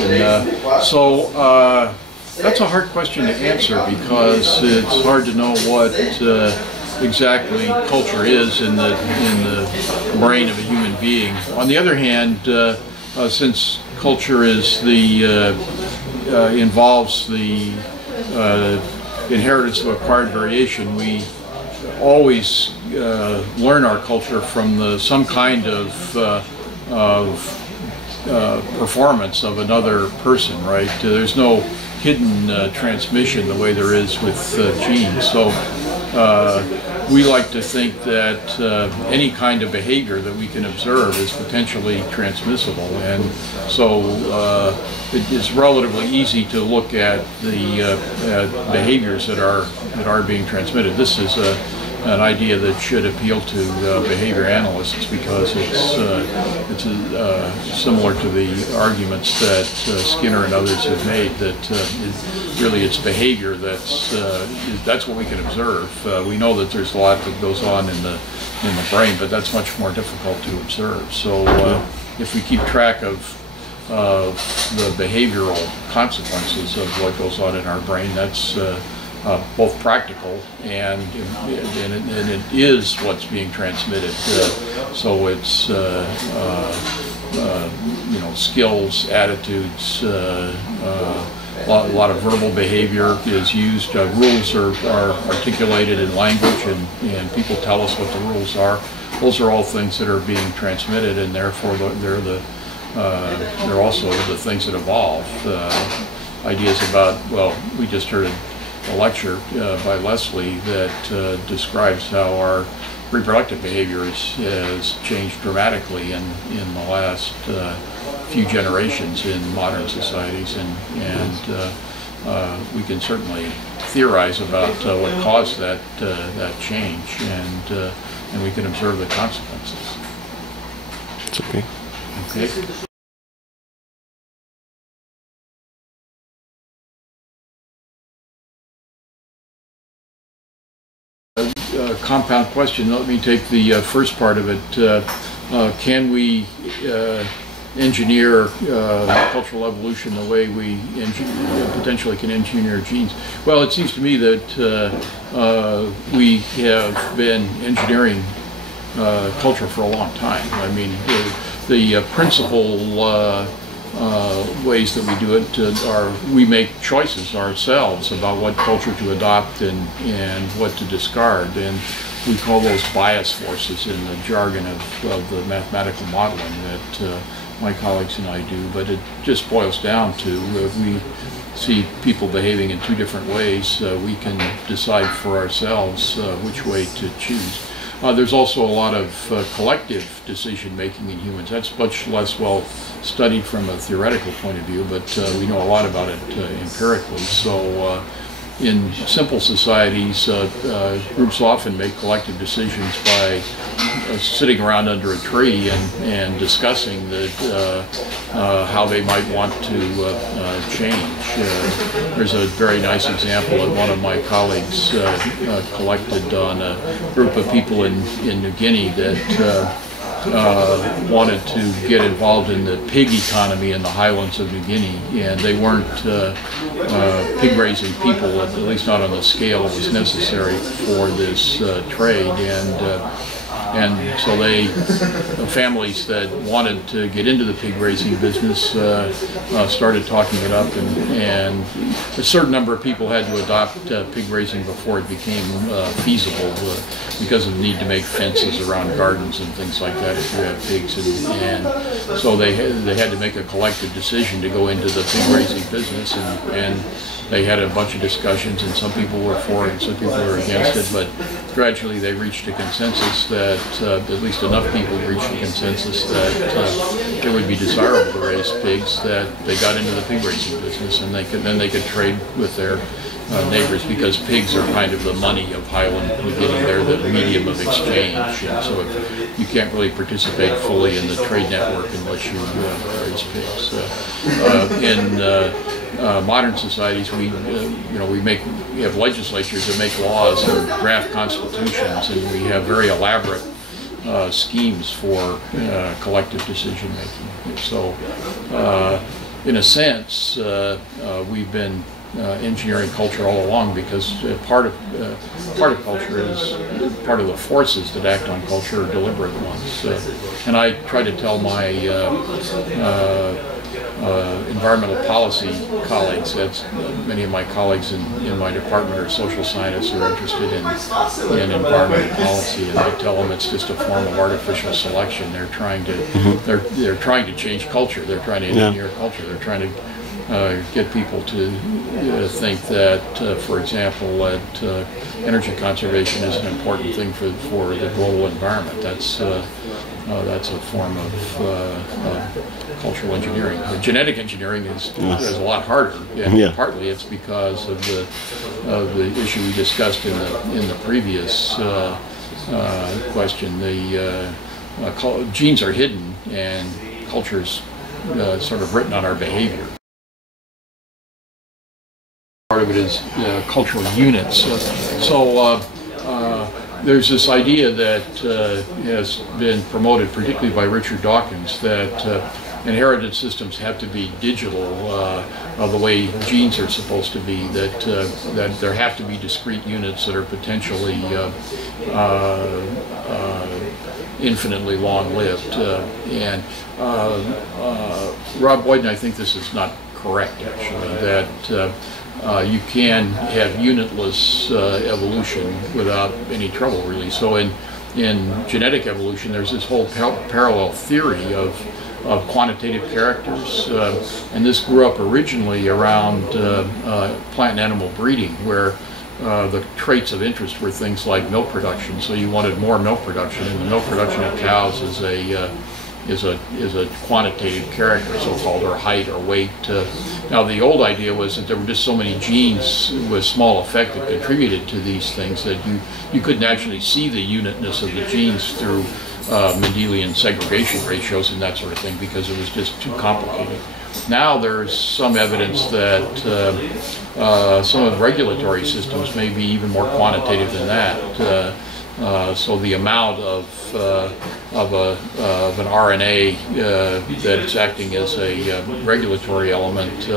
And that's a hard question to answer because it's hard to know what exactly culture is in the brain of a human being. On the other hand, since culture is involves the inheritance of acquired variation, we always learn our culture from some kind of performance of another person, right? There's no hidden transmission the way there is with genes. So we like to think that any kind of behavior that we can observe is potentially transmissible, and so it is relatively easy to look at the behaviors that are being transmitted. This is an idea that should appeal to behavior analysts because it's similar to the arguments that Skinner and others have made that really it's behavior that's what we can observe. We know that there's a lot that goes on in the brain, but that's much more difficult to observe. So if we keep track of the behavioral consequences of what goes on in our brain, that's both practical and it is what's being transmitted. So it's you know, skills, attitudes, a lot of verbal behavior is used. Rules are articulated in language, and people tell us what the rules are. Those are all things that are being transmitted, and therefore they're also the things that evolve. Ideas about, well, we just heard a lecture by Leslie that describes how our reproductive behavior has changed dramatically in the last few generations in modern societies, and we can certainly theorize about what caused that change, and we can observe the consequences. It's okay. Okay. Compound question. Let me take the first part of it. Can we engineer cultural evolution the way we potentially can engineer genes? Well, it seems to me that we have been engineering culture for a long time. I mean, the principal ways that we do it are we make choices ourselves about what culture to adopt and what to discard, and we call those bias forces in the jargon of the mathematical modeling that my colleagues and I do. But it just boils down to if we see people behaving in two different ways, we can decide for ourselves which way to choose. There's also a lot of collective decision making in humans. That's much less well studied from a theoretical point of view, but we know a lot about it empirically. So in simple societies, groups often make collective decisions by sitting around under a tree and discussing how they might want to change. There's a very nice example that one of my colleagues collected on a group of people in New Guinea that wanted to get involved in the pig economy in the highlands of New Guinea, and they weren't pig-raising people, at least not on the scale that was necessary for this trade, and so families that wanted to get into the pig raising business started talking it up, and a certain number of people had to adopt pig raising before it became feasible because of the need to make fences around gardens and things like that if you have pigs, and so they had to make a collective decision to go into the pig raising business, and they had a bunch of discussions, and some people were for it and some people were against it, but gradually they reached a consensus that at least enough people reached a consensus that it would be desirable to raise pigs, that they got into the pig raising business, and then they could trade with their neighbors, because pigs are kind of the money of highland New Guinea. They're the medium of exchange, and so you can't really participate fully in the trade network unless you raise pigs. In modern societies, we have legislatures that make laws and draft constitutions, and we have very elaborate schemes for collective decision making. So in a sense, we've been engineering culture all along, because part of culture is part of the forces that act on culture are deliberate ones. And I try to tell my environmental policy colleagues, that's many of my colleagues in my department are social scientists who are interested in environmental policy, and I tell them it's just a form of artificial selection. They're trying to they're trying to change culture. They're trying to engineer culture. They're trying to get people to think that, for example, that energy conservation is an important thing for the global environment. That's a form of cultural engineering. Genetic engineering is a lot harder, and partly it's because of the issue we discussed in the previous question. The genes are hidden, and culture's sort of written on our behavior. Part of it is cultural units. There's this idea that has been promoted, particularly by Richard Dawkins, that inherited systems have to be digital, the way genes are supposed to be. That there have to be discrete units that are potentially infinitely long-lived. And Rob Boyd and I think this is not correct, actually. That you can have unitless evolution without any trouble, really. So in genetic evolution, there's this whole parallel theory of quantitative characters, and this grew up originally around plant and animal breeding, where the traits of interest were things like milk production. So you wanted more milk production, and the milk production of cows is a quantitative character, so-called, or height or weight. Now the old idea was that there were just so many genes with small effect that contributed to these things that you couldn't actually see the unitness of the genes through Mendelian segregation ratios and that sort of thing, because it was just too complicated. Now there's some evidence that some of the regulatory systems may be even more quantitative than that. So the amount of an RNA that's acting as a regulatory element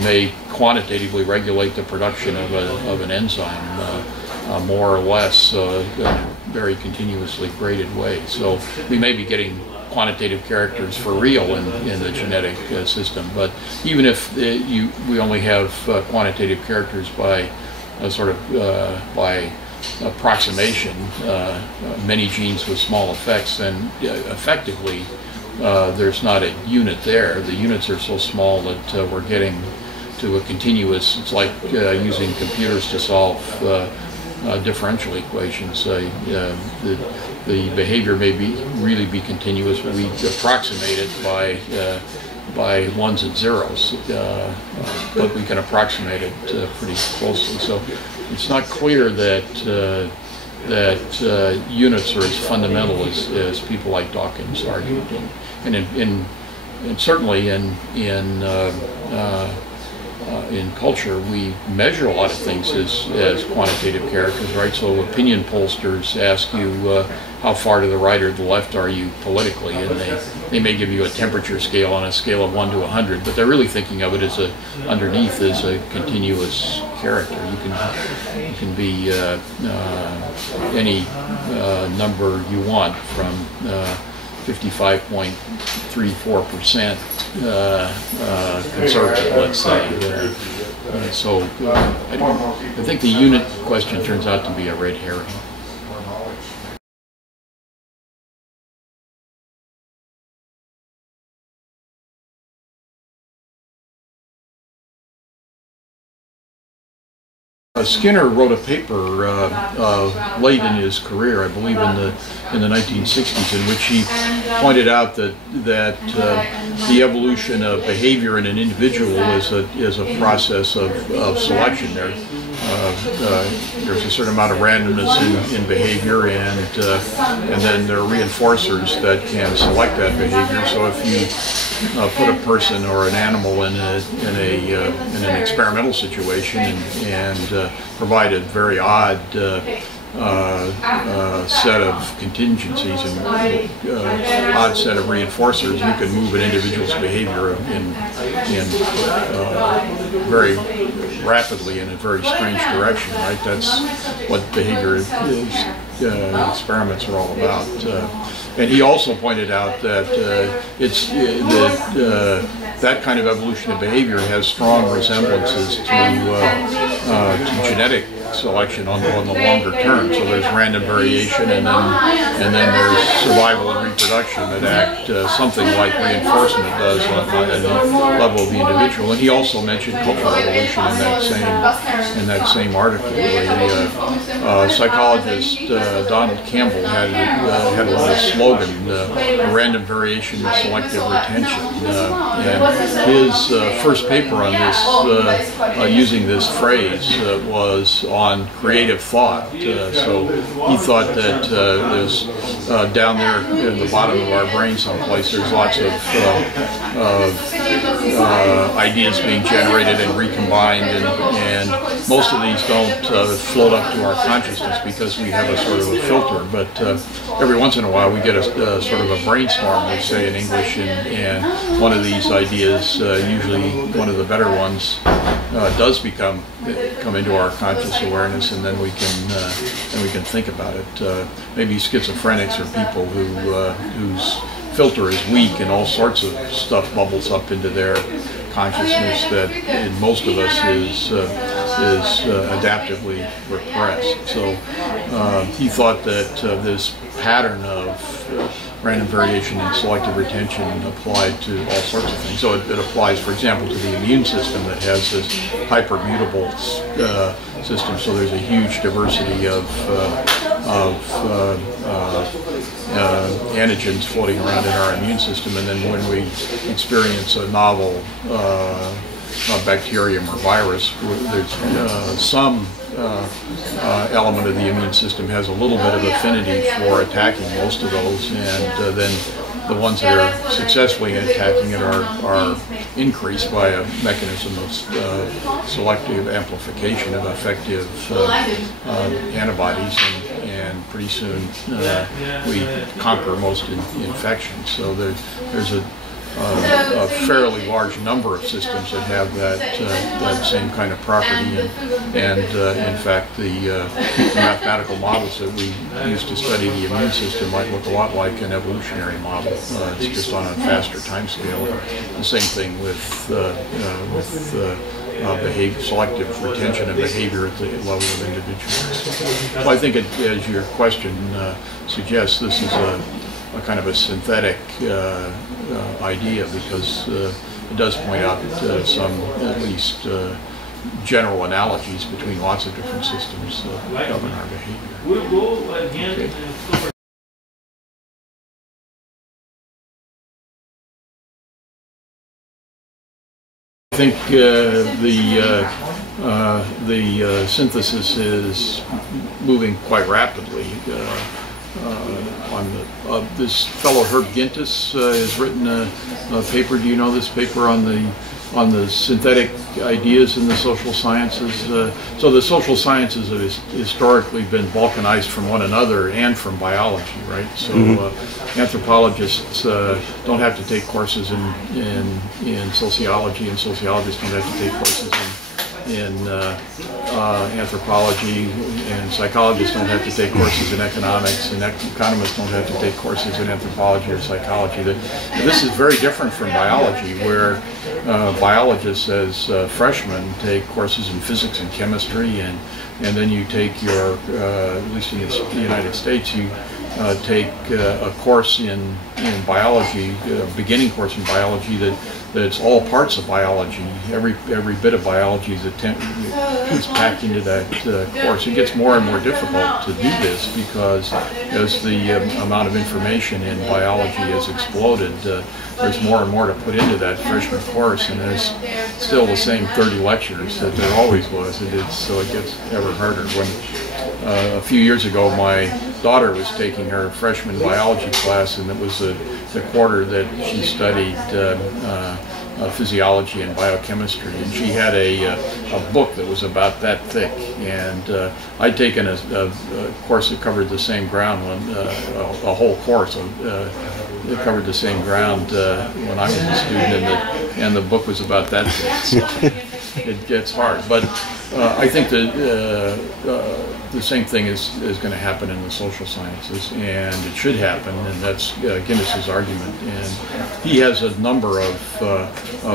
may quantitatively regulate the production of an enzyme more or less in a very continuously graded way. So we may be getting quantitative characters for real in the genetic system, but even if we only have quantitative characters by by approximation, many genes with small effects, then effectively there's not a unit there. The units are so small that we're getting to a continuous, it's like using computers to solve differential equations. The behavior may really be continuous, but we approximate it by ones and zeros, but we can approximate it pretty closely. So it's not clear that units are as fundamental as people like Dawkins argued, and certainly in culture we measure a lot of things as quantitative characters, right? So opinion pollsters ask you how far to the right or the left are you politically, and they may give you a temperature scale on a scale of 1 to 100, but they're really thinking of it as underneath as a continuous character. You can be any number you want, from 55.34% conservative, let's say. I think the unit question turns out to be a red herring. Skinner wrote a paper late in his career, I believe in the 1960s, in which he pointed out that the evolution of behavior in an individual is a process of selection. There's a certain amount of randomness in behavior, and then there are reinforcers that can select that behavior. So if you put a person or an animal in an experimental situation and provide a very odd set of contingencies and odd set of reinforcers, you can move an individual's behavior in very rapidly in a very strange direction, right? That's what behavior experiments are all about. And he also pointed out that that kind of evolution of behavior has strong resemblances to genetic selection on the longer term. So there's random variation, and then there's survival and reproduction that act something like reinforcement does on the level of the individual. And he also mentioned cultural evolution in that same article. The psychologist Donald Campbell had a little slogan: "Random variation, selective retention." And his first paper on this, using this phrase, was on creative thought. So he thought that there's down there in the bottom of our brain someplace, there's lots of ideas being generated and recombined, and most of these don't float up to our consciousness because we have a sort of a filter. But every once in a while we get a sort of a brainstorm, we say in English, and one of these ideas, usually one of the better ones, does come into our conscious awareness, and then we can think about it. Maybe schizophrenics are people who filter is weak, and all sorts of stuff bubbles up into their consciousness that in most of us is adaptively repressed. So he thought that this pattern of random variation and selective retention applied to all sorts of things. So it applies, for example, to the immune system that has this hypermutable system. So there's a huge diversity of antigens floating around in our immune system, and then when we experience a novel bacterium or virus, there's some element of the immune system has a little bit of affinity for attacking most of those, and then the ones that are successfully attacking it are increased by a mechanism of selective amplification of effective antibodies, and pretty soon we conquer most infections. So there's a fairly large number of systems that have that same kind of property, and in fact the mathematical models that we use to study the immune system might look a lot like an evolutionary model. It's just on a faster time scale. The same thing with selective retention of behavior at the level of individuals. So I think, as your question suggests, this is a kind of a synthetic idea, because it does point out some, at least, general analogies between lots of different systems that govern our behavior. Okay. I think the synthesis is moving quite rapidly. This fellow Herb Gintis has written a paper. Do you know this paper on the synthetic ideas in the social sciences? So the social sciences have historically been balkanized from one another and from biology, right? So anthropologists don't have to take courses in sociology, and sociologists don't have to take courses in anthropology, and psychologists don't have to take courses in economics, and economists don't have to take courses in anthropology or psychology. This is very different from biology, where biologists as freshmen take courses in physics and chemistry, and then you take your, at least in the United States, you take a course in biology, a beginning course in biology that's all parts of biology. Every bit of biology is packed into that course. It gets more and more difficult to do this, because as the amount of information in biology has exploded, there's more and more to put into that freshman course, and there's still the same 30 lectures that there always was. So it gets ever harder. When a few years ago, my daughter was taking her freshman biology class, and it was the quarter that she studied physiology and biochemistry, and she had a book that was about that thick. And I'd taken a course that covered the same ground, a whole course that covered the same ground when I was a student, and the book was about that thick. So it gets hard, but I think that the same thing is going to happen in the social sciences, and it should happen, and that's Guinness's argument. And he has a number of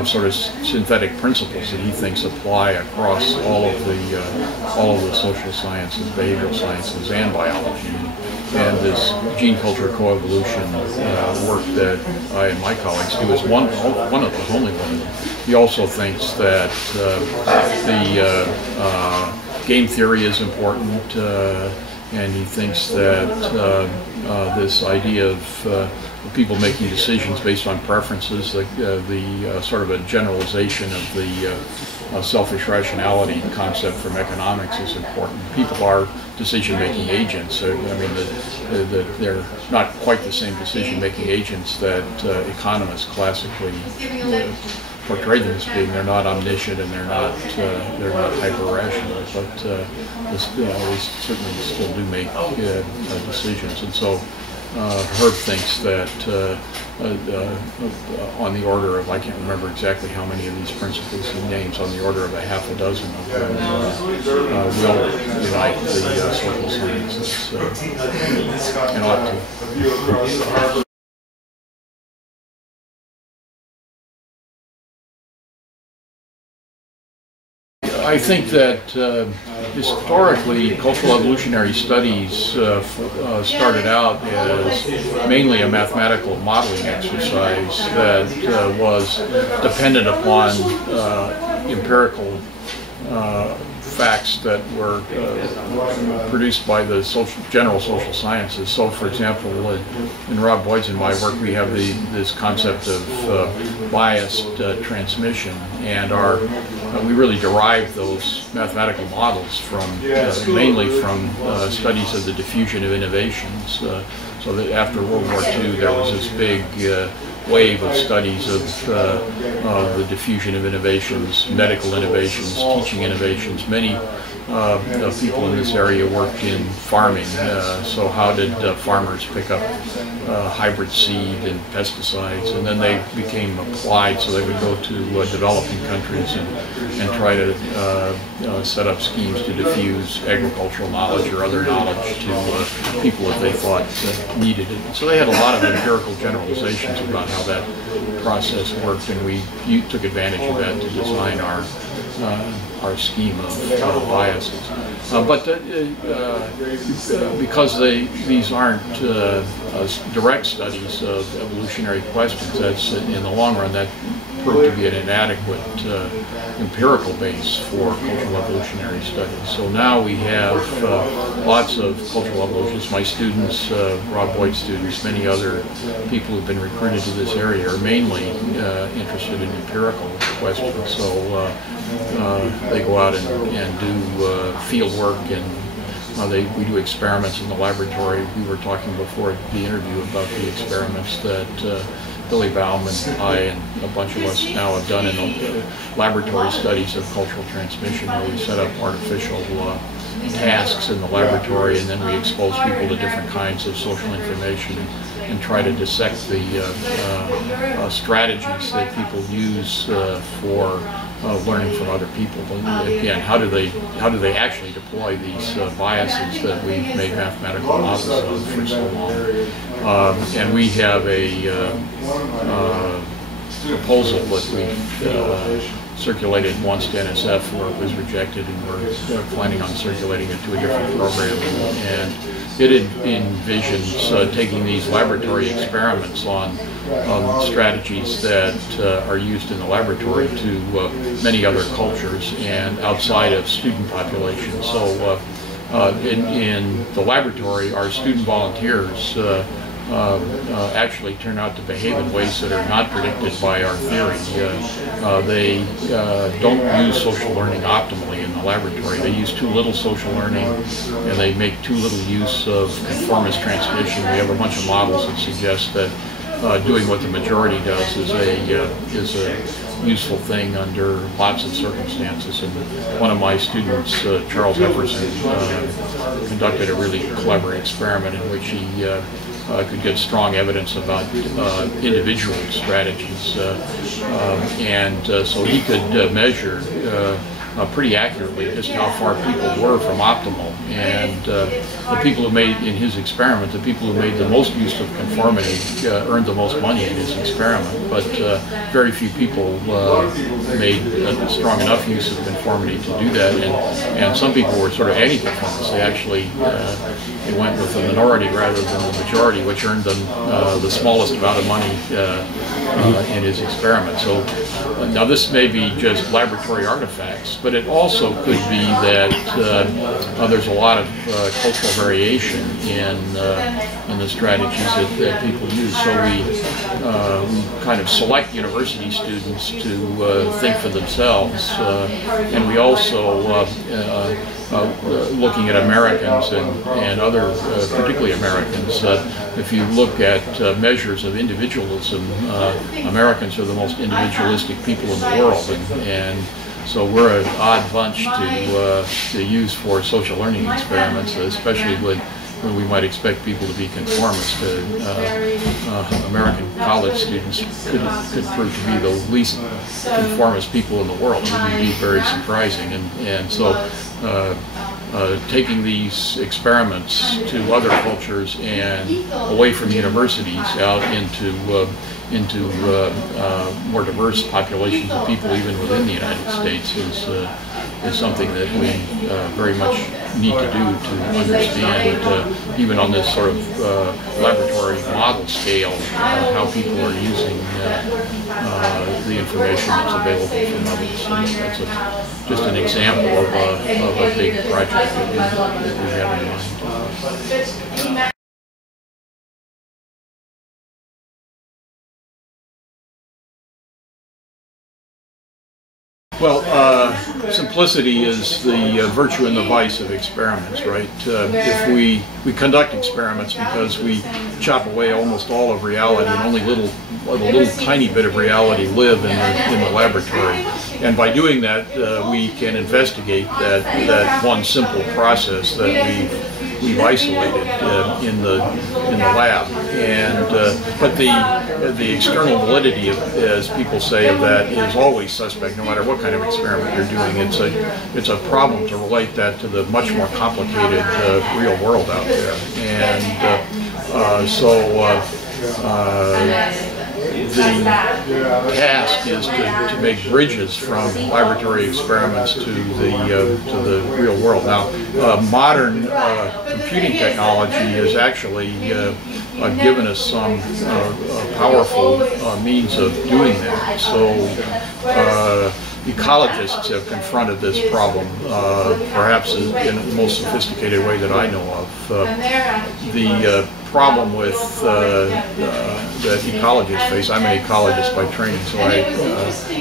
sort of synthetic principles that he thinks apply across all of the social sciences, behavioral sciences, and biology. And this gene culture coevolution work that I and my colleagues do is one of those, only one of them. He also thinks that game theory is important, and he thinks that this idea of people making decisions based on preferences, the sort of a generalization of the selfish rationality concept from economics is important. People are decision-making agents. I mean, they're not quite the same decision-making agents that economists classically portray them as being. They're not omniscient and they're not hyper-rational, but they certainly still do make decisions. And so Herb thinks that on the order of, I can't remember exactly how many of these principles he names, on the order of a half a dozen of them will unite the social sciences and ought to. I think that historically, cultural evolutionary studies started out as mainly a mathematical modeling exercise that was dependent upon empirical facts that were produced by the general social sciences. So, for example, in Rob Boyd's and my work, we have this concept of biased transmission, and we really derived those mathematical models from mainly from studies of the diffusion of innovations. So that after World War II, there was this big wave of studies of the diffusion of innovations, medical innovations, teaching innovations. Many people in this area worked in farming. So how did farmers pick up hybrid seed and pesticides, and then they became applied, so they would go to developing countries and try to set up schemes to diffuse agricultural knowledge or other knowledge to people that they thought needed it. So they had a lot of empirical generalizations about how that process worked, and we took advantage of that to design our scheme of biases. But because these aren't direct studies of evolutionary questions, that's in the long run that proved to be an inadequate empirical base for cultural evolutionary studies. So now we have lots of cultural evolutionists. My students, Rob Boyd's students, many other people who've been recruited to this area are mainly interested in empirical questions. So they go out and do field work, and we do experiments in the laboratory. We were talking before the interview about the experiments that Billy Baum and I and a bunch of us now have done in the laboratory studies of cultural transmission, where we set up artificial tasks in the laboratory, and then we expose people to different kinds of social information and try to dissect the strategies that people use for learning from other people. But again, how do they actually deploy these biases that we've made mathematical models of for so long? And we have a proposal that we circulated once to NSF, where it was rejected, and we're planning on circulating it to a different program. And it envisions taking these laboratory experiments on strategies that are used in the laboratory to many other cultures and outside of student populations. So in the laboratory, our student volunteers actually turn out to behave in ways that are not predicted by our theory. They don't use social learning optimally in the laboratory. They use too little social learning, and they make too little use of conformist transmission. We have a bunch of models that suggest that doing what the majority does is a useful thing under lots of circumstances. And one of my students, Charles Jefferson, conducted a really clever experiment in which he could get strong evidence about individual strategies, so he could measure pretty accurately just how far people were from optimal. And the people who made, in his experiment, the people who made the most use of conformity earned the most money in his experiment. But very few people made a strong enough use of conformity to do that. And some people were sort of anti-conformists. They actually they went with the minority rather than the majority, which earned them the smallest amount of money in his experiment. So now this may be just laboratory artifacts, but it also could be that there's a lot of cultural variation in the strategies that people use. So we kind of select university students to think for themselves, and we also looking at Americans and other, particularly Americans, if you look at measures of individualism, Americans are the most individualistic people in the world, and so we're an odd bunch to use for social learning experiments, especially when we might expect people to be conformist. American college students could prove to be the least conformist people in the world. It would be very surprising, and so taking these experiments to other cultures and away from universities out into more diverse populations of people even within the United States is something that we very much need to do to understand, even on this sort of laboratory model scale, how people are using the information that's available from others. So that's just an example of a big project that we have in mind. Well, simplicity is the virtue and the vice of experiments, right? If we conduct experiments because we chop away almost all of reality and only a little tiny bit of reality live in the laboratory, and by doing that we can investigate that one simple process that we've isolated in the lab, and but the external validity, as people say, of that is always suspect, no matter what kind of experiment you're doing. It's a problem to relate that to the much more complicated real world out there, and the task is to make bridges from laboratory experiments to the real world. Now, modern computing technology has actually given us some powerful means of doing that. So ecologists have confronted this problem, perhaps in the most sophisticated way that I know of. The problem with that ecologists face, I'm an ecologist by training, so I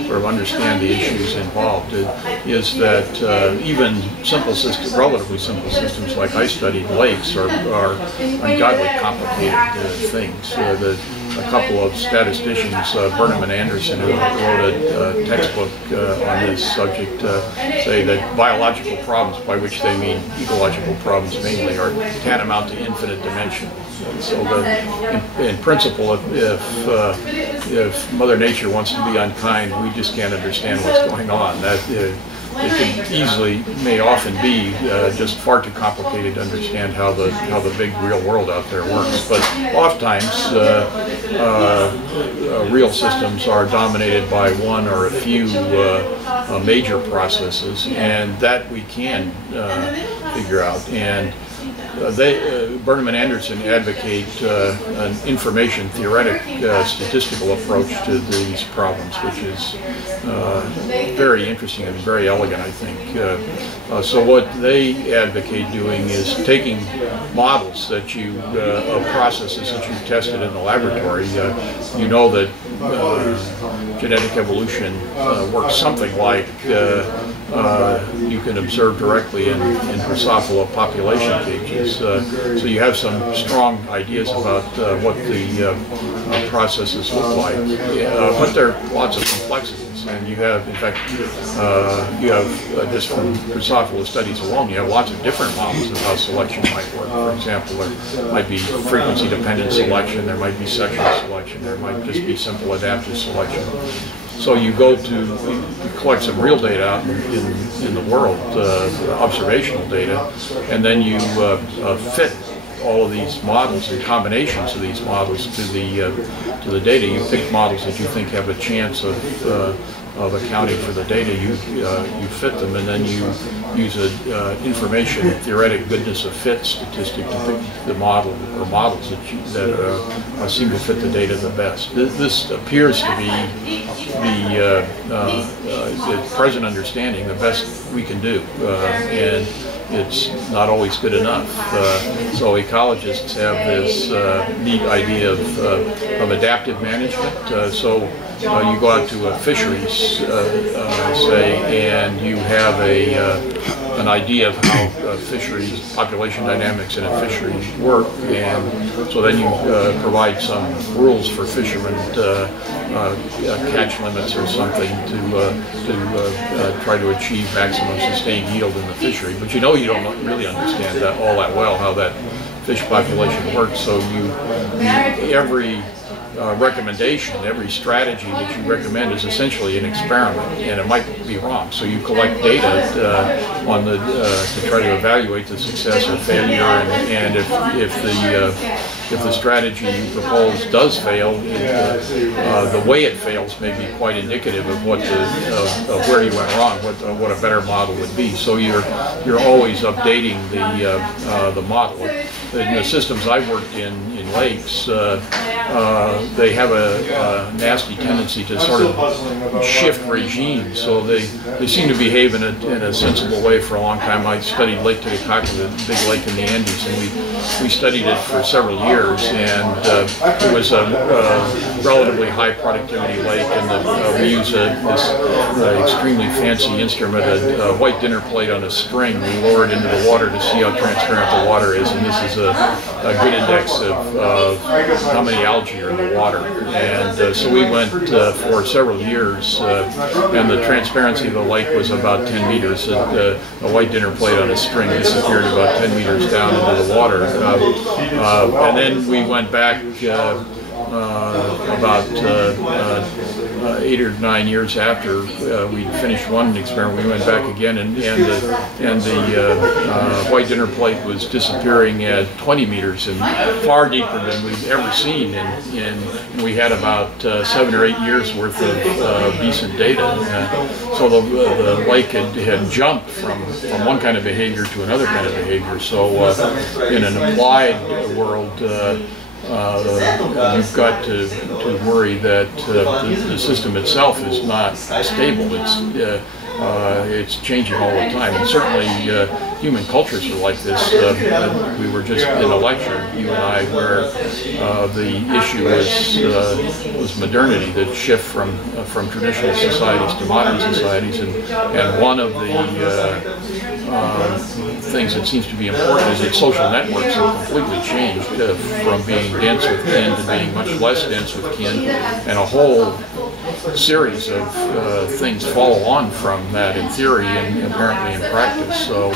sort of understand the issues involved, is that even simple systems, relatively simple systems like I studied lakes, are ungodly complicated things. A couple of statisticians, Burnham and Anderson, who wrote a textbook on this subject, say that biological problems, by which they mean ecological problems mainly, are tantamount to infinite dimension. So in principle, if Mother Nature wants to be unkind, we just can't understand what's going on. That it can easily, may often be just far too complicated to understand how the big real world out there works. But oftentimes, real systems are dominated by one or a few major processes, and that we can figure out. And Burnham and Anderson advocate an information theoretic statistical approach to these problems, which is very interesting and very elegant, I think. So what they advocate doing is taking models that of processes that you've tested in the laboratory. You know that genetic evolution works something like you can observe directly in Drosophila population cages. So you have some strong ideas about what the processes look like. But there are lots of complexities, and you have, in fact, just from Drosophila studies alone, you have lots of different models of how selection might work. For example, there might be frequency-dependent selection, there might be sexual selection, there might just be simple adaptive selection. So you collect some real data out in the world, observational data, and then you fit all of these models and combinations of these models to the data. You pick models that you think have a chance of accounting for the data. You fit them, and then you use an information theoretic goodness of fit statistic to pick the model or models that seem to fit the data the best. This appears to be the present understanding, the best we can do, and it's not always good enough. So ecologists have this neat idea of adaptive management. So you go out to a fisheries, say, and you have an idea of how fisheries, population dynamics in a fishery work, and so then you provide some rules for fishermen, catch limits or something to try to achieve maximum sustained yield in the fishery. But you don't really understand that all that well, how that fish population works. So every recommendation, every strategy that you recommend is essentially an experiment, and it might be wrong. So you collect data to try to evaluate the success or failure, and if the strategy you propose does fail, the way it fails may be quite indicative of of where you went wrong, what a better model would be. So you're always updating the model. In the systems I've worked in lakes, they have a nasty tendency to sort of shift regimes. So they seem to behave in a sensible way for a long time. I studied Lake Titicaca, the big lake in the Andes, and we studied it for several years, and it was a relatively high productivity lake, and we use this extremely fancy instrument, a white dinner plate on a string. We lower it into the water to see how transparent the water is, and this is a good index of how many algae are in the water. And so we went for several years, and the transparency of the lake was about 10 meters. A white dinner plate on a string disappeared about 10 meters down into the water. And then we went back about 8 or 9 years after we finished one experiment. We went back again, and the white dinner plate was disappearing at 20 meters and far deeper than we've ever seen. And we had about 7 or 8 years worth of decent data. So the lake had jumped from one kind of behavior to another kind of behavior. So in an applied world, you've got to worry that the system itself is not stable. It's changing all the time, and certainly human cultures are like this. We were just in a lecture, you and I, where the issue was modernity, the shift from traditional societies to modern societies, and one of the things that seems to be important is that social networks have completely changed from being dense with kin to being much less dense with kin, and a whole series of things follow on from that in theory and apparently in practice. So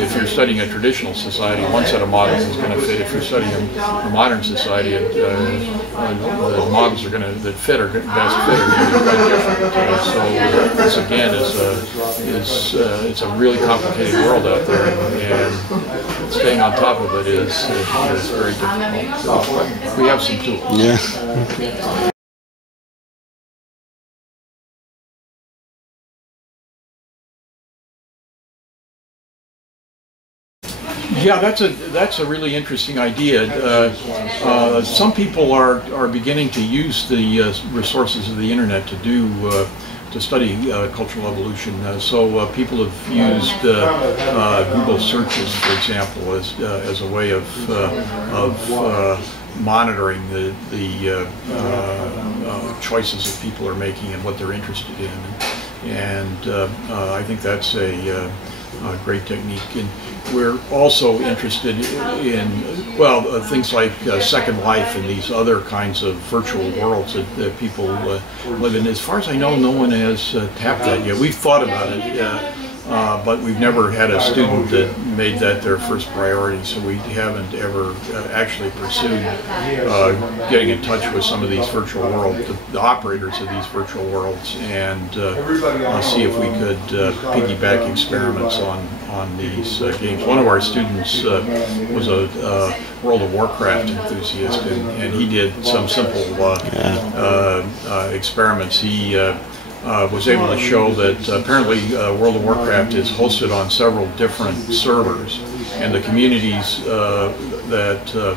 if you're studying a traditional society, one set of models is going to fit. If you're studying a modern society, the models that fit are best fit are going to be quite different. So this again is a really complicated world out there, and staying on top of it is very difficult. So we have some tools. Yeah. Yeah, that's a really interesting idea. Some people are beginning to use the resources of the internet to study cultural evolution. So people have used Google searches, for example, as a way of monitoring the choices that people are making and what they're interested in. I think that's a great technique. And we're also interested in, well, things like Second Life and these other kinds of virtual worlds that people live in. As far as I know, no one has tapped that yet. We've thought about it, but we've never had a student that made that their first priority, so we haven't ever actually pursued getting in touch with some of these virtual worlds, the operators of these virtual worlds, and see if we could piggyback experiments on these games. One of our students was a World of Warcraft enthusiast, and he did some simple experiments. He was able to show that apparently World of Warcraft is hosted on several different servers, and the communities that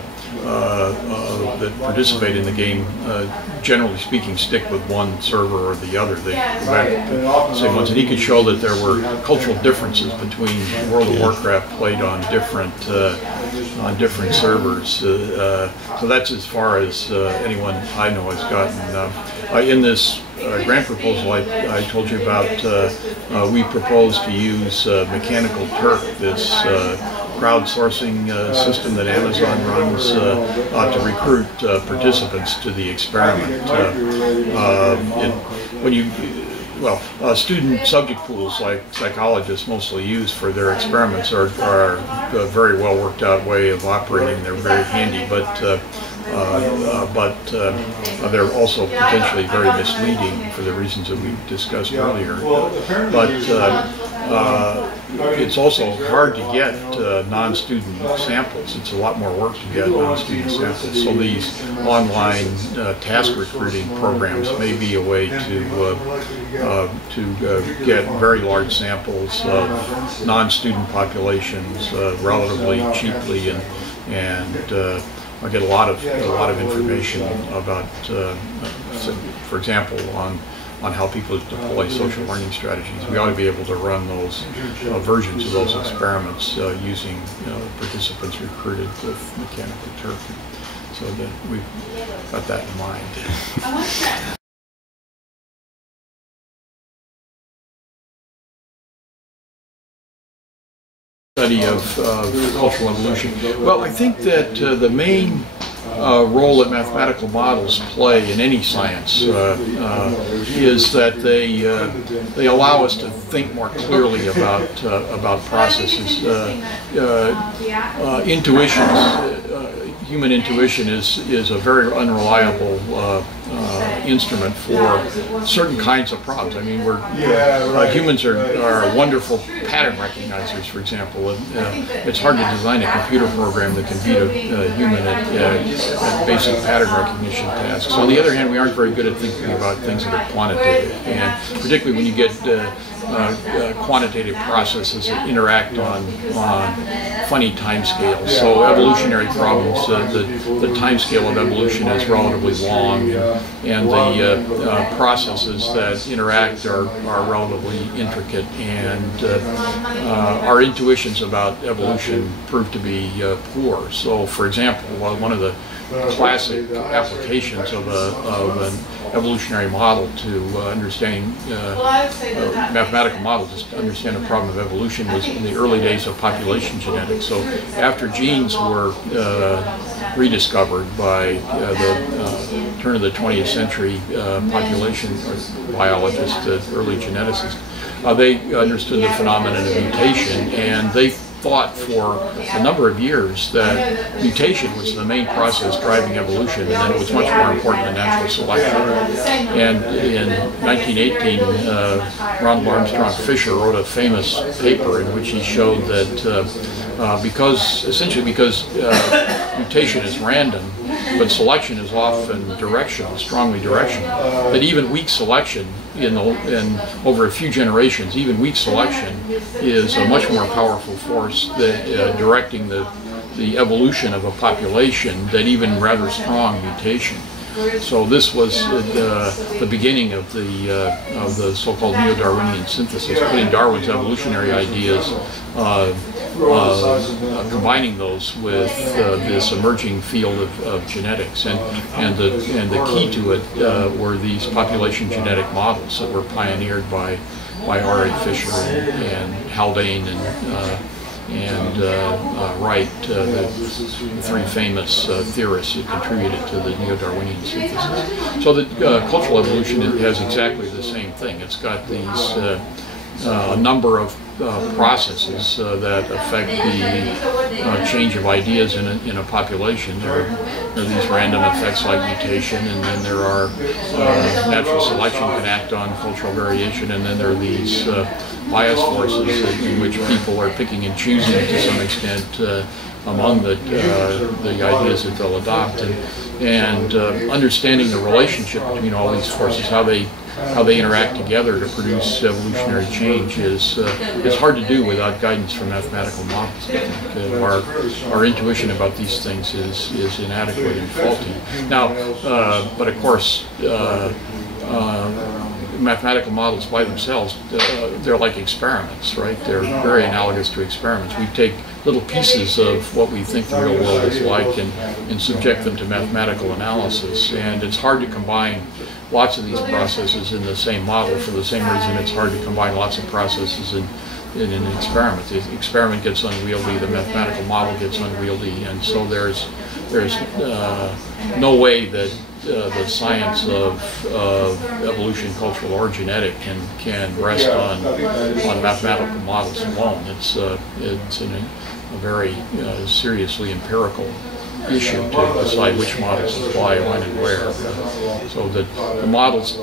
participate in the game, generally speaking, stick with one server or the other. They go back to the same ones, and he could show that there were cultural differences between World of Warcraft played on different servers. So that's as far as anyone I know has gotten. In this grant proposal I told you about, we propose to use Mechanical Turk, this crowdsourcing system that Amazon runs to recruit participants to the experiment. Student subject pools like psychologists mostly use for their experiments are a very well worked out way of operating. They're very handy, but they're also potentially very misleading for the reasons that we discussed earlier. It's also hard to get non-student samples. It's a lot more work to get non-student samples. So these online task recruiting programs may be a way to get very large samples of non-student populations relatively cheaply, and I get a lot of information about, for example, on how people deploy social learning strategies. We ought to be able to run those versions of those experiments using participants recruited with Mechanical Turk. So that we've got that in mind. Study of cultural evolution. Well, I think that the main role that mathematical models play in any science is that they allow us to think more clearly about processes. Human intuition is a very unreliable instrument for certain kinds of problems. I mean, humans are wonderful pattern recognizers, for example. It's hard to design a computer program that can beat a human at basic pattern recognition tasks. On the other hand, we aren't very good at thinking about things that are quantitative, and particularly when you get quantitative processes that interact on funny timescales. So evolutionary problems, the timescale of evolution is relatively long, and the processes that interact are relatively intricate, and our intuitions about evolution prove to be poor. So, for example, one of the classic applications of an evolutionary model to understanding mathematical model to understand the problem of evolution was in the early days of population genetics. So after genes were rediscovered by the turn of the 20th century population biologists, early geneticists, they understood the phenomenon of mutation, and they thought for a number of years that mutation was the main process driving evolution, and then it was much more important than natural selection. And in 1918, Ronald Armstrong Fisher wrote a famous paper in which he showed that because mutation is random, but selection is often directional, strongly directional, that even weak selection in over a few generations, even weak selection is a much more powerful force that directing the evolution of a population than even rather strong mutation. So this was the beginning of the so-called neo-Darwinian synthesis, putting Darwin's evolutionary ideas, combining those with this emerging field of genetics, and the key to it were these population genetic models that were pioneered by R.A. Fisher and Haldane and Wright, the three famous theorists who contributed to the neo-Darwinian synthesis. So the cultural evolution has exactly the same thing. It's got these a number of processes that affect the change of ideas in a population. There are these random effects like mutation, and then there are natural selection can act on cultural variation, and then there are these bias forces in which people are picking and choosing to some extent among the ideas that they'll adopt, and understanding the relationship between all these forces, how they interact together to produce evolutionary change is hard to do without guidance from mathematical models. I think our intuition about these things is inadequate and faulty. Now, but of course, mathematical models by themselves, they're like experiments, right? They're very analogous to experiments. We take little pieces of what we think the real world is like and subject them to mathematical analysis. And it's hard to combine lots of these processes in the same model for the same reason it's hard to combine lots of processes in an experiment. The experiment gets unwieldy, the mathematical model gets unwieldy, and so there's no way that the science of evolution, cultural or genetic, can rest on mathematical models alone. It's a very seriously empirical issue to decide which models apply when and where. So that the models,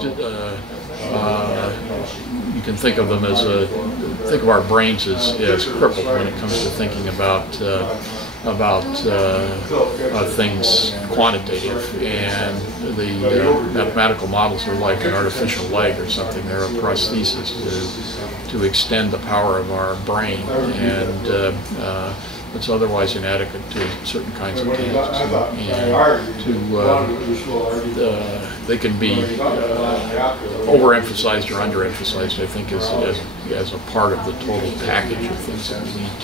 you can think of them as think of our brains as crippled when it comes to thinking about things quantitative, and the mathematical models are like an artificial leg or something. They're a prosthesis to extend the power of our brain, and it's otherwise inadequate to certain kinds of tasks, and they can be overemphasized or underemphasized, I think, as a part of the total package of things that we need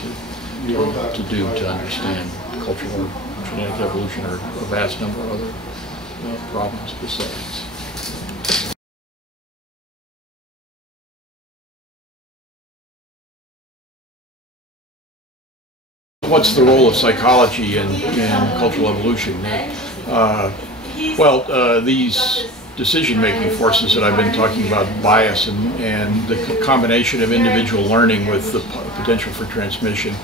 to do to understand cultural or genetic evolution, or a vast number of other problems besides. What's the role of psychology in cultural evolution? These decision-making forces that I've been talking about, bias and the combination of individual learning with the potential for transmission,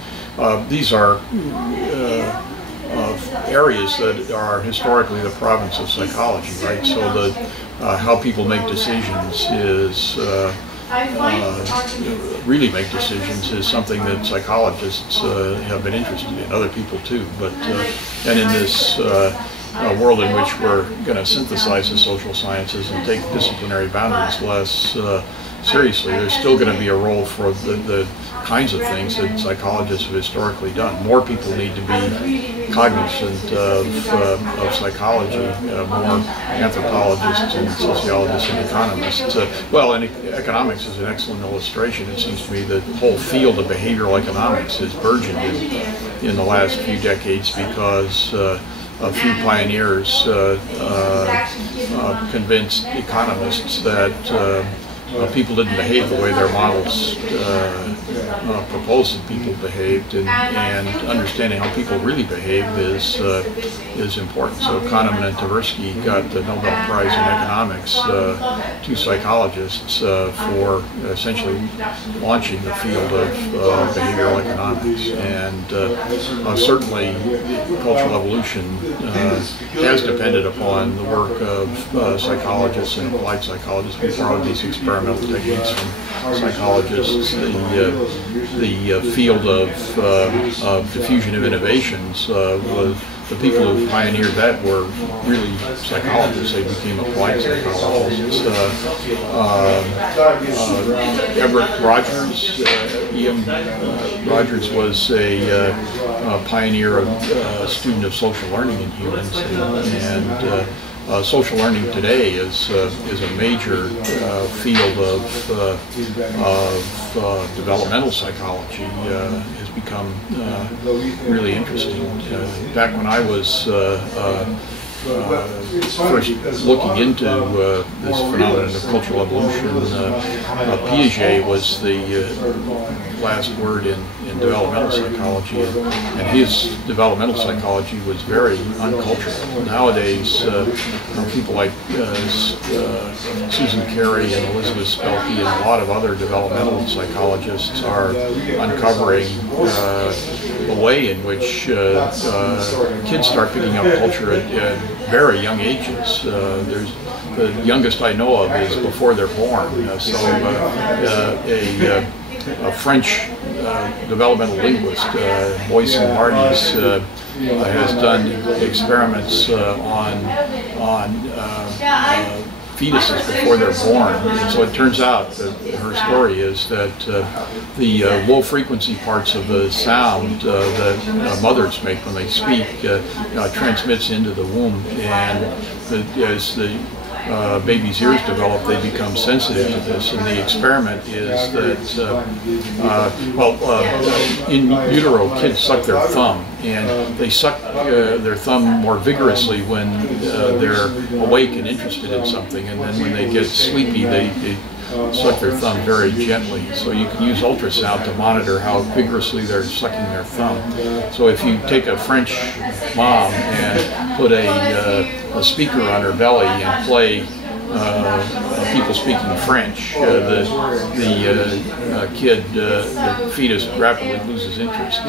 these are areas that are historically the province of psychology, right? So how people make decisions is really make decisions is something that psychologists have been interested in, other people too, but and in this world in which we're going to synthesize the social sciences and take disciplinary boundaries less seriously, there's still going to be a role for the kinds of things that psychologists have historically done. More people need to be cognizant of psychology, more anthropologists and sociologists and economists. And economics is an excellent illustration. It seems to me that the whole field of behavioral economics has burgeoned in the last few decades because a few pioneers convinced economists that people didn't behave the way their models proposed that people behaved, and understanding how people really behave is important. So Kahneman and Tversky got the Nobel Prize in economics, two psychologists, for essentially launching the field of behavioral economics. And certainly cultural evolution has depended upon the work of psychologists and applied psychologists. We borrowed these experimental techniques from psychologists. The field of diffusion of innovations was the people who pioneered that were really psychologists. They became applied psychologists. Everett Rogers, E.M. Rogers was a pioneer, a student of social learning in humans, and social learning today is a major field of developmental psychology. Has become really interesting. Back when I was first looking into this phenomenon of cultural evolution, Piaget was the last word in developmental psychology, and his developmental psychology was very uncultural. Nowadays, people like Susan Carey and Elizabeth Spelke and a lot of other developmental psychologists are uncovering the way in which kids start picking up culture at very young ages. The youngest I know of is before they're born. A French developmental linguist, Boyson Martins, has done experiments on fetuses before they're born. And so it turns out that her story is that the low frequency parts of the sound that mothers make when they speak transmits into the womb, and as the baby's ears develop, they become sensitive to this. And the experiment is that, in utero, kids suck their thumb, and they suck their thumb more vigorously when they're awake and interested in something, and then when they get sleepy, they suck their thumb very gently. So you can use ultrasound to monitor how vigorously they're sucking their thumb. So if you take a French mom and put a speaker on her belly and play people speaking French, the fetus rapidly loses interest.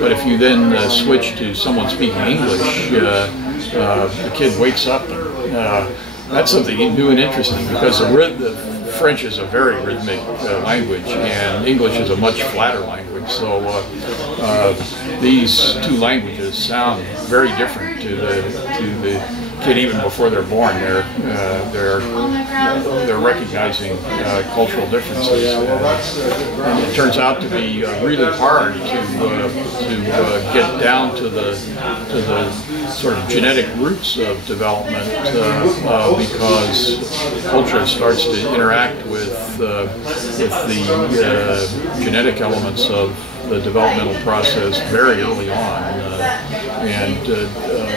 But if you then switch to someone speaking English, the kid wakes up. That's something new and interesting, because the French is a very rhythmic language, and English is a much flatter language. So these two languages sound very different to the kid even before they're born. They're recognizing cultural differences, and it turns out to be really hard to get down to the sort of genetic roots of development, because culture starts to interact with the genetic elements of the developmental process very early on.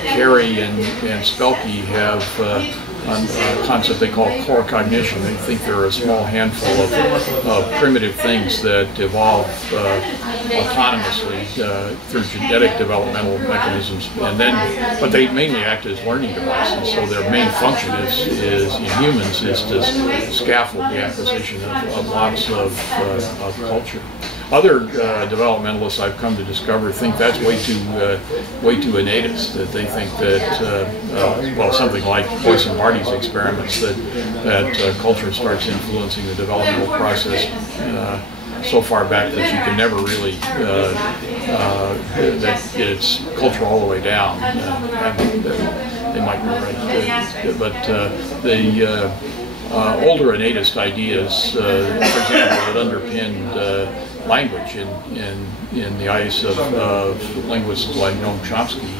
Carey and Spelke have a concept they call core cognition. They think there are a small handful of primitive things that evolve autonomously through genetic developmental mechanisms, but they mainly act as learning devices. So their main function is in humans is to scaffold the acquisition of lots of culture. Other developmentalists I've come to discover think that's way too innatist. That they think that something like Boyson Martins experiments, that culture starts influencing the developmental process so far back that you can never really that it's culture all the way down. They might be right, but the older innatist ideas, for example, that underpinned language in the eyes of linguists like Noam Chomsky.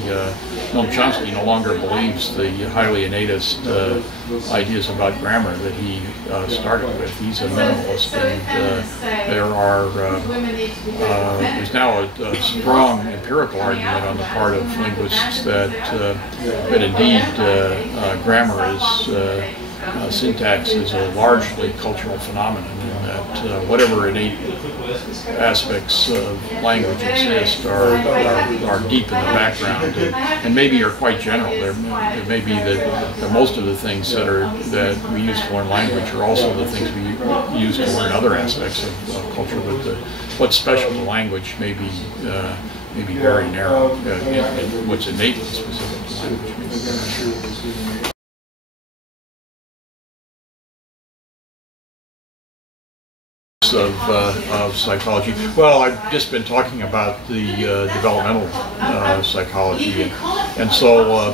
Noam Chomsky no longer believes the highly innatist ideas about grammar that he started with. He's a minimalist, and there's now a strong empirical argument on the part of linguists that indeed grammar is syntax is a largely cultural phenomenon, and that whatever innate aspects of language exist are deep in the background, and maybe are quite general. There may be that most of the things that we use to learn language are also the things we use to learn other aspects of culture. But what's special to language may be very narrow. And what's innately specific to language may be very narrow. of psychology. Well, I've just been talking about the developmental psychology, and so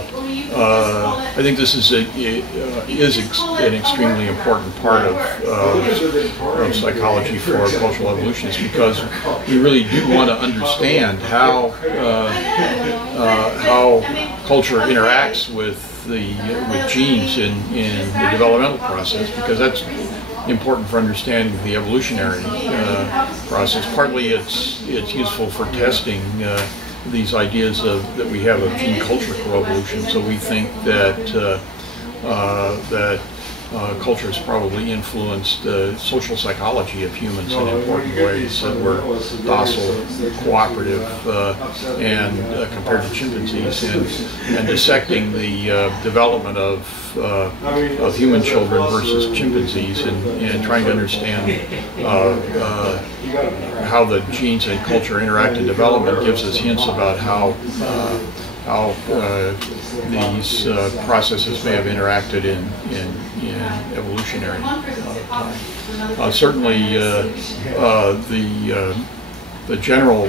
I think this is an extremely important part of psychology for cultural evolutionists, because we really do want to understand how culture interacts with genes in the developmental process, because that's important for understanding the evolutionary process. Partly it's useful for testing these ideas that we have of gene culture coevolution. So we think that culture has probably influenced social psychology of humans in important ways, that we're docile, cooperative, and compared to chimpanzees, and dissecting the development of human children versus chimpanzees, and trying to understand how the genes and culture interact in development gives us hints about how these processes may have interacted in evolutionary time. Certainly, the general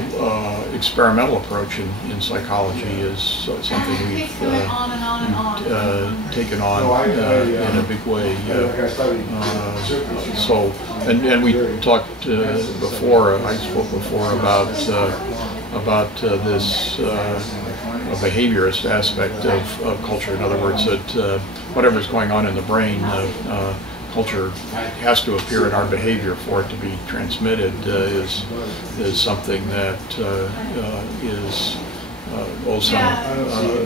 experimental approach in psychology is something we've taken on in a big way. And we talked before. I spoke before about this behaviorist aspect of culture. In other words, that whatever's going on in the brain, culture has to appear in our behavior for it to be transmitted, is something that owes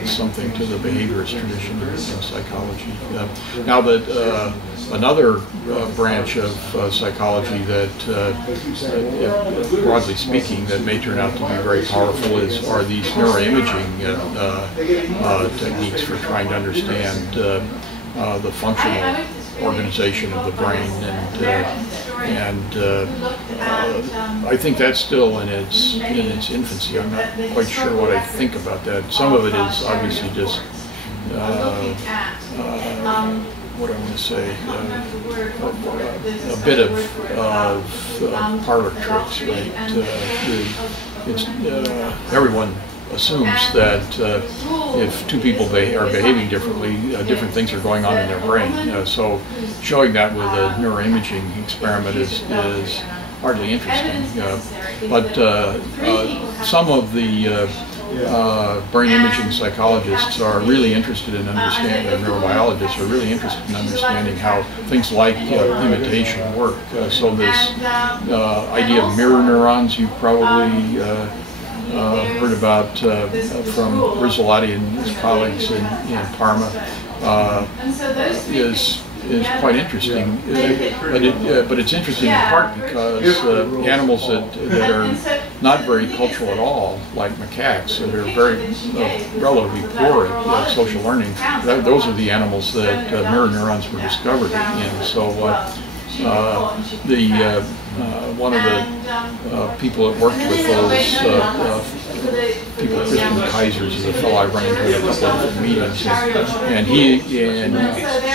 something to the behaviorist tradition in psychology. Now that another branch of psychology that, broadly speaking, that may turn out to be very powerful are these neuroimaging techniques for trying to understand the functional organization of the brain, and I think that's still in its infancy. I'm not quite sure what I think about that. Some of it is obviously just what I want to say, a bit of parlor tricks, right? Everyone assumes that if two people are behaving differently, different things are going on in their brain. So showing that with a neuroimaging experiment is hardly interesting. But some of the brain imaging psychologists are really interested in understanding, or neurobiologists are really interested in understanding how things like imitation work. So this idea of mirror neurons, you probably heard about from Rizzolatti and his colleagues in Parma, is quite interesting, but it's interesting in part because animals that are not very cultural at all, like macaques, that are very relatively poor at social learning, those are the animals that mirror neurons were discovered in. So one of the people that worked with those people, Christian Kaiser's, is a fellow I run into at a couple of different meetings, and he and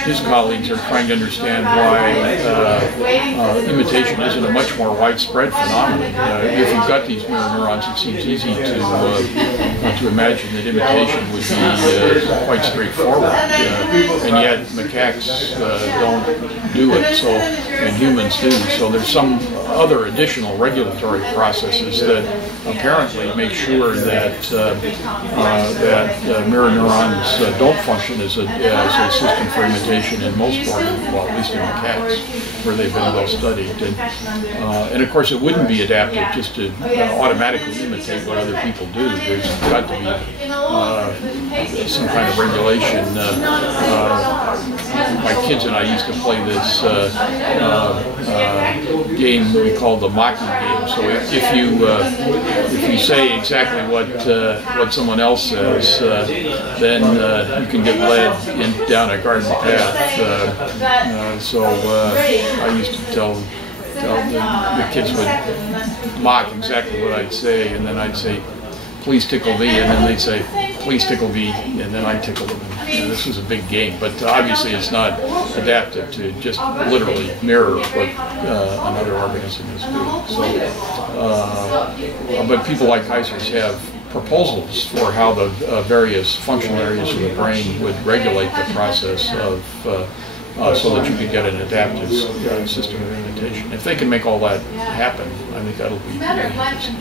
his colleagues are trying to understand why imitation isn't a much more widespread phenomenon. If you've got these mirror neurons, it seems easy to imagine that imitation would be quite straightforward, and yet macaques don't do it, so, and humans do. So there's some other additional regulatory processes that apparently make sure that mirror neurons don't function as a system for imitation in most organs, well, at least in macaques, where they've been well studied. And of course, it wouldn't be adapted just to automatically imitate what other people do. There's got to be some kind of regulation. My kids and I used to play this game we called the mocking game. So if you say exactly what someone else says, then you can get led down a garden path. So I used to tell the kids would mock exactly what I'd say, and then I'd say, please tickle me, and then they'd say, please tickle me, and then I tickle them. And this was a big game, but obviously it's not adapted to just literally mirror what another organism is doing. So, but people like Kaiser's have proposals for how the various functional areas of the brain would regulate the process of so that you could get an adaptive system of imitation. If they can make all that happen, I think that'll be very interesting.